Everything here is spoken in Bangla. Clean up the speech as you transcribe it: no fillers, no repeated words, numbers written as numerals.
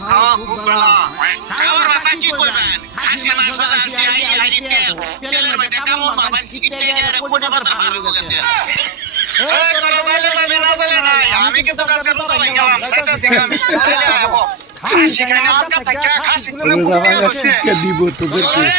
খাওয়া খুব বেলা খাওয়ার মাথা কি করবেন খাসির মাংস জানছি আই তেলের মধ্যে কামড় মারবেন সিকিট দিয়ে কোনে পাতা আর গেছে আমি কিন্তু কালকে রোজা ভাই গেলাম তাইতাছি আমি খাসি খাইনা আজকে থাকা খাসি করে কুমিয়ে বসে দিব তোদেরকে